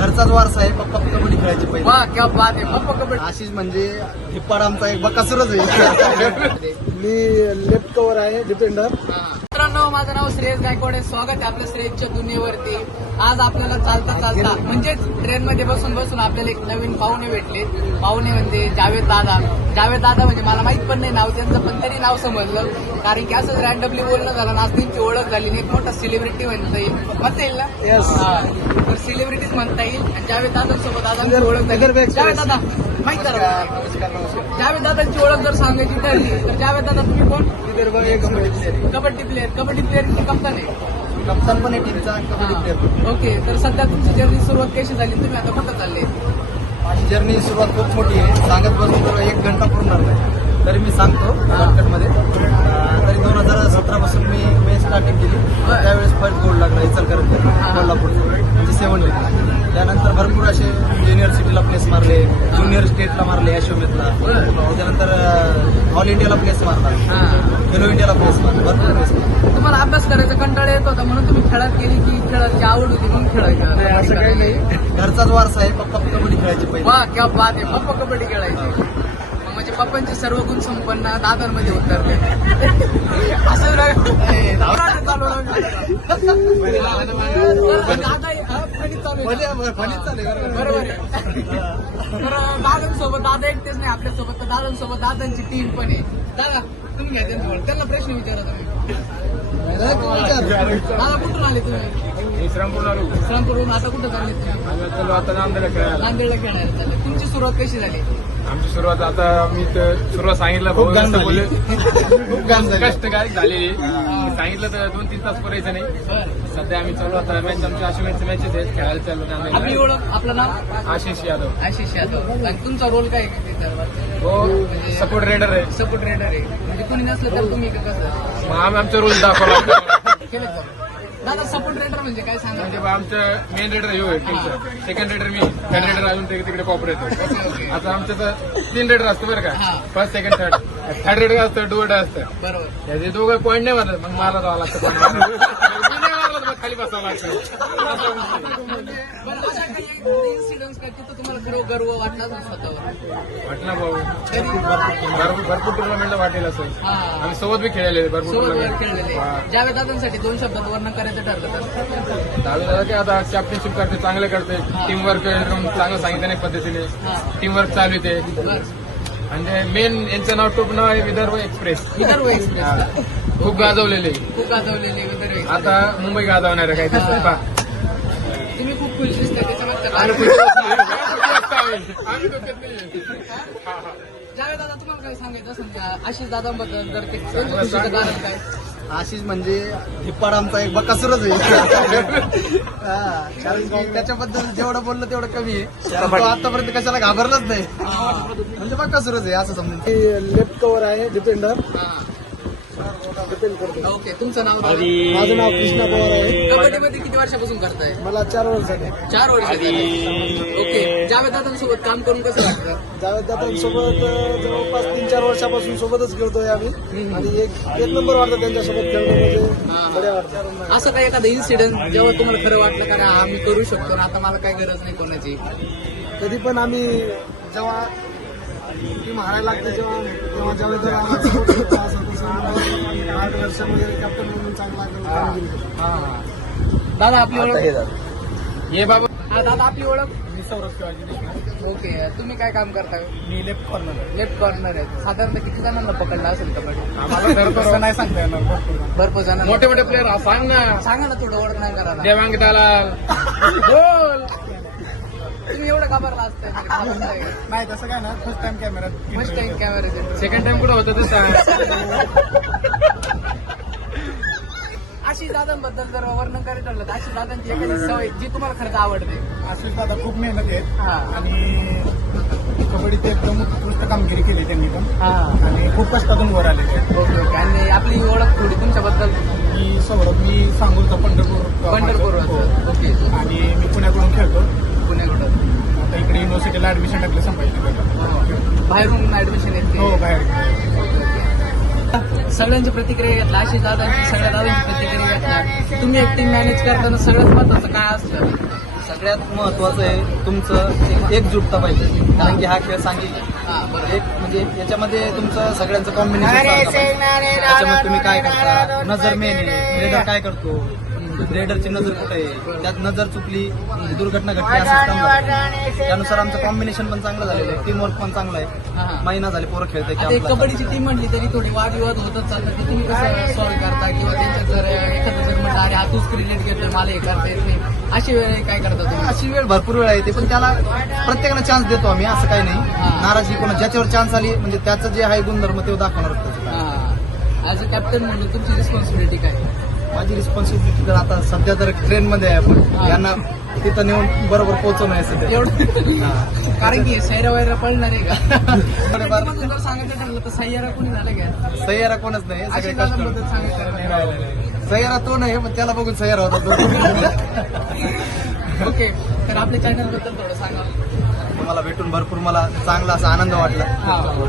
घरचाच वारसा आहे. पप्पा कबड्डी खेळायची पहिले. वाह क्या बात आहे. पप्पा कबड्डी. आशिष म्हणजे हिप्पाड आमचा एक बकासुरच आहे. मी लेफ्ट कव्हर आहे, डिफेंडर. मित्रांनो, माझं नाव श्रेयस गायकवाड आहे. स्वागत आहे आपल्या श्रेयसच्या दुनियेवरती. आज आपल्याला चालता चालता म्हणजेच ट्रेन मध्ये बसून बसून आपल्याला एक नवीन पाहुणे भेटले. पाहुणे म्हणजे जावेद दादा. जावेद दादा म्हणजे मला माहित पण नाही नाव त्यांचं, पण तरी नाव समजलं. कारण की असंच रँडमली बोलणं झालं ना, आज त्यांची ओळख झाली. एक मोठा सेलिब्रिटी म्हणता येईल, म्हणता येईल ना. तर सेलिब्रिटीज म्हणता येईल. आणि जावेद दादांसोबत दादांची ओळख झाली. जावेद दादा माहित करा. जावेद दादांची ओळख जर सांगायची ठरली तर जावेद दादा तुम्ही कोण? कबड्डी प्लेअर. कबड्डी प्लेअरची कप्तान आहे. कप्तान पण आहे टीमचा, कबड्डी प्लेअर. ओके, तर सध्या तुमची जर्नी सुरुवात कशी झाली? तुम्ही आता कुठं चालले? माझी जर्नी सुरुवात खूप मोठी आहे. सांगत बसून तर 1 घंटा पुरणार नाही. तरी मी सांगतो शॉर्टकटमध्ये. तरी 2017 पासून मी स्टार्टिंग केली. त्यावेळेस फर्स्ट गोल्ड लागला इचलकरंजी कोल्हापूरचं, म्हणजे 7 लीग. त्यानंतर भरपूर असे ज्युनियर सिटीला प्लेस मारले, ज्युनियर स्टेटला मारले, यशोमेतला. त्याच्यानंतर ऑल इंडियाला प्लेस मारला, खेलो इंडियाला प्लेस मारला, भरपूर प्लेस मारला. तुम्हाला अभ्यास करायचा कंटाळा येत होता म्हणून तुम्ही खेळात गेली की खेळाची आवड होती म्हणून खेळायची? असं काही नाही. घरचाच वारसा आहे. पप्पा कबड्डी खेळायची पहिले. वाह क्या बात आहे. पप्पा कबड्डी खेळायची. म्हणजे पप्पांचे सर्व गुण संपन्न दादांमध्ये उतरले. असं चालू बरोबर आहे. तर दादांसोबत दादा एकटेच नाही आपल्यासोबत, तर दादांसोबत दादांची टीम पण आहे. दादा तुम्ही घ्या त्यांना प्रश्न विचारा तुम्ही. दादा कुठून आले तुम्ही? श्रामपूरवरून. आता कुठं चालले तुम्ही? आता नांदेडला खेळायला. नांदेडला खेळायला चालले. तुमची सुरुवात कशी झाली? आमची सुरुवात आता मी तर सुरुवात सांगितलं खूप घाण झाली. बोलले खूप घाण झाली. कष्टकारी झालेली. सांगितलं तर 2-3 तास पुरायचं नाही. बरं. सध्या आम्ही चालू आता मॅच, आमच्या अशा मॅचेस आहेत, खेळायला चालू आपली नांदेडला. ओळख, आपलं नाव? आशिष यादव. आशिष यादव. आणि तुमचा रोल काय आहे? हो, सपोर्ट रेडर आहे. सपोर्ट रेडर आहे. म्हणजे कुणी नसलं तर तुम्ही का कसं मग आम्ही आमचा रोल दाखवला. केलं का? दादा सपोर्ट रेडर म्हणजे काय सांगा? म्हणजे आमचं मेन रेडर हे टीमचं. सेकंड रेडर मी, थर्ड रेडर अजून तिकडे कॉपरेटर. आता आमचं तर 3 रेडर असतं बरं का. फर्स्ट, सेकंड, थर्ड रेडर असतं, डुएटर असतं. बरोबर. त्याचे दोघं पॉईंट नाही मारलं, मग मला जावं लागतं. मग खाली बसावं लागतं. पण अशा काही इन्सिडेंट्स काय तिथं तुम्हाला खरं गर्व वाटला ना स्वतःवर? वाटलं भाऊ, भरपूर टुर्नामेंटला वाटेल असं. हा. आम्ही सोबत बी खेळलेले भरपूर सोबत टुर्नामेंट. खेळलेले. ज्यावेळी दादांसाठी 2 शब्दात वर्णन करायचं ठरलं तर? दहावीला की आता कॅप्टनशिप करते, चांगलं करते. टीमवर्क चांगलं सांगितलं नाही पद्धतीने. टीमवर्क चालू येते. म्हणजे मेन यांचं नाव टोप नाव आहे विदर्भ एक्सप्रेस. विदर्भ एक्सप्रेस. खूप गाजवलेले. खूप गाजवलेले विदर्भ एक्सप्रेस. आता मुंबई गाजवणार आहे काही दिवसात पहा. तुम्ही खूप खुश दिसताय त्याच्यामध्ये. ज्यावेळी दादा तुम्हाला काय सांगायचं समजा आशिष दादांबद्दल जर ते कारण काय? आशिष म्हणजे हिप्पाड आमचा एक बकासुरच आहे. कारण की त्याच्याबद्दल जेवढं बोललं तेवढं कमी आहे. तो आतापर्यंत कशाला घाबरलाच नाही. म्हणजे बकासुरच आहे असं समजा. लेफ्ट कव्हर आहे, डिफेंडर. ओके, तुमचं नाव? माझं नाव कृष्णा पवार आहे. कबड्डीमध्ये किती वर्षापासून करताय? मला 4 वर्ष झाले. 4 वर्ष. ओके, जावेद दादांसोबत काम करून कसं वाटतं? जावेद दादांसोबत जवळपास 3-4 वर्षापासून सोबतच खेळतोय आम्ही. आणि एक नंबर वाटतं त्यांच्यासोबत खेळणं, म्हणजे बऱ्या वाटतं. असं काही एखादं इन्सिडेंट जेव्हा तुम्हाला खरं वाटलं का नाही आम्ही करू शकतो ना, आता मला काही गरज नाही कोणाची? कधी पण आम्ही जेव्हा टीम हारायला लागते तेव्हा जावेद दादा आम्हाला support करतो. असं तसं 8 वर्षामध्ये कॅप्टन म्हणून चांगला कामगिरी करतो. दादा आपली ओळख? ये बाबा. दादा आपली ओळख? मी सौरभ शिवाजी देशमुख. ओके, तुम्ही काय काम करताय? मी लेफ्ट कॉर्नर. लेफ्ट कॉर्नर आहे. साधारणतः किती जणांना पकडलं असेल कबड्डी? आम्हाला धरतो नाही सांगता येणार. भरपूर जणांना. मोठे मोठे प्लेअर सांग ना. सांगा ना, थोडं ओळख नाही करा ना. देवांग दलाल. बोल. तुम्ही एवढं घाबरला असतं? नाही तसं काय ना, first time camera. First time camera. Second time कुठं होतं तसं. आशिष दादांबद्दल जर वर्णन करायचं ठरलं तर आशिष दादांची एखादी सवय जी तुम्हाला खरंच आवडते? आशिष दादा खूप मेहनत आहे. हा. आणि कबड्डीत एकदम उत्कृष्ट कामगिरी केली त्यांनी पण. हा. आणि खूप कष्टातून वर आले ते. Okay okay. आणि आपली ओळख थोडी तुमच्याबद्दल? मी सौरभ, मी सांगूरचा पंढरपूर. ओके. आणि मी पुण्याकडून खेळतो. पुण्याकडून. आता इकडे युनिव्हर्सिटीला ऍडमिशन टाकलं संभाजीनगरला. बाहेरून ऍडमिशन येते? हो, बाहेर. सगळ्यांची प्रतिक्रिया घेतला, आशिष दादांची, सगळ्या दादांची प्रतिक्रिया घेतला. तुम्ही एक टीम मॅनेज करताना सगळ्यात महत्वाचं काय असतं? सगळ्यात महत्वाचं आहे तुमचं एकजुटता पाहिजे, कारण की हा खेळ सांघिक आहे. हा बरोबर एक म्हणजे याच्यामध्ये तुमचं सगळ्यांचं कॉम्बिनेशन त्याच्यामध्ये तुम्ही काय करता, नजर मेन आहे, रेडर काय करतो, रेडरची नजर कुठे आहे, त्यात नजर चुकली दुर्घटना घडली असं समजा. त्यानुसार आमचं कॉम्बिनेशन पण चांगलं झालेलं आहे, टीम वर्क पण चांगलं हा, आहे. हा. महिना झाले पोरं खेळते आता एक कबड्डीची टीम म्हणली तरी थोडी वादविवाद होतच चालतात ते तुम्ही कसं सॉल्व्ह करता किंवा त्यांच्यात जर एखादं जर म्हटलं अरे हा तूच क्रिकेट घेतोय मला हे करता येत नाही अशी वेळ काय करता तुम्ही? अशी वेळ भरपूर वेळ येते, पण त्याला प्रत्येकाला चान्स देतो आम्ही, असं काही नाही. हा. नाराजी कोणा ज्याच्यावर चान्स आली म्हणजे त्याचं जे आहे गुणधर्म ते दाखवणार. ऍज अ कॅप्टन म्हणून तुमची रिस्पॉन्सिबिलिटी काय? माझी रिस्पॉन्सिबिलिटी तर आता सध्या तर ट्रेन मध्ये आहे आपण, हा. यांना तिथं नेऊन बरोबर पोहोचवणं आहे सध्या. एवढं कारण की सैरा वैरा पळणार आहे का? जर सांगायचं ठरलं तर सह्यारा कोणी झालं घ्या सह्यारा कोणच नाही, सगळे अशी कष्ट. मदत सांगायचं. सह्यारा तो नाही, पण त्याला बघून सह्यारा होता तो. ओके, तर आपल्या चॅनल बद्दल थोडं सांगा. तुम्हाला भेटून भरपूर मला चांगला असा आनंद वाटला. हा.